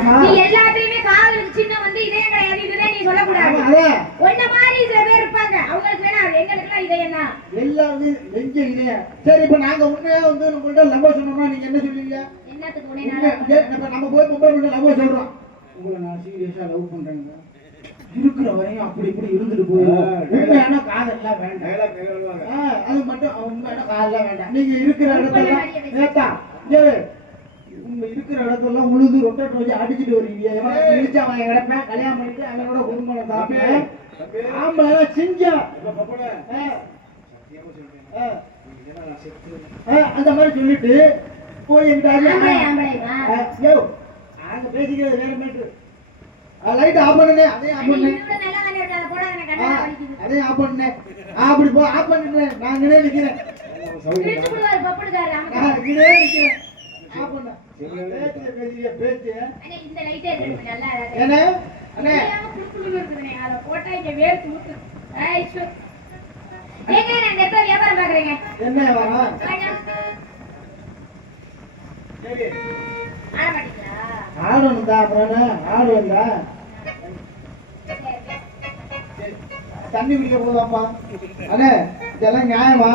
நீ எல்லாத்தையுமே காதலுக்கு சின்ன வந்து இதே கிடையாது இதுதான் நீ சொல்லக்கூடாது. ஒன்ன மாதிரி சில பேர் இருப்பாங்க, அவங்களுக்கு வேணா அது, எங்களுக்குலாம் இதயம் தான். எல்லாருமே நெஞ்ச இதயம். சரி இப்ப நாங்க உண்மையா வந்து உங்கள்ட்ட லவ் சொன்னோம்னா நீங்க என்ன சொல்லுவீங்க? என்னத்துக்கு உன்னை நம்ம போய் பொம்பளை பிள்ளை லவ் சொல்றோம், உங்களை நான் சீரியஸா லவ் பண்றேங்க, இருக்கிற வரையும் அப்படி இப்படி இருந்துட்டு போவோம். உண்மையான காதல்லாம் வேண்டாம். அது மட்டும் உண்மையான காதல்லாம் வேண்டாம். நீங்க இருக்கிற இடத்துல ஏத்தா உங்க இருக்கிற இடத்துல உழுது ரொட்டேட் வச்சு அடிச்சுட்டு வருவீங்க. இழிச்சா அவன் கிடப்பேன், கல்யாணம் பண்ணிட்டு அவனோட குடும்பம் சாப்பிடுவேன். ஆம்பளை செஞ்சா அந்த மாதிரி சொல்லிட்டு போய் அங்க பேசிக்கிறது வேற மேட்ரு. லைட் ஆஃப் பண்ணனே, அதையும் ஆஃப் பண்ணேன், அதையும் ஆஃப் பண்ணேன். அப்படி போ ஆஃப் பண்ணிட்டேன். நான் இங்கே நிக்கிறேன், இங்கே நிக்கிறேன். ஆஃப் பண்ண பேச்சு பேசிய பேச்சு என்ன அண்ணே குடுக்குன்னு இருக்குதுனே, அத போட்டா இங்க வேர் தூத்து. ஐயோ ஏங்க நான் எப்ப வியாபாரம் பாக்குறீங்க? என்ன வியாபாரம்? சரி ஆட மாட்டீங்களா? ஆடணும் தான், அப்புறம் ஆடுவா. தண்ணி குடிக்க போதாம்மா அண்ணே, இதெல்லாம் நியாயமா?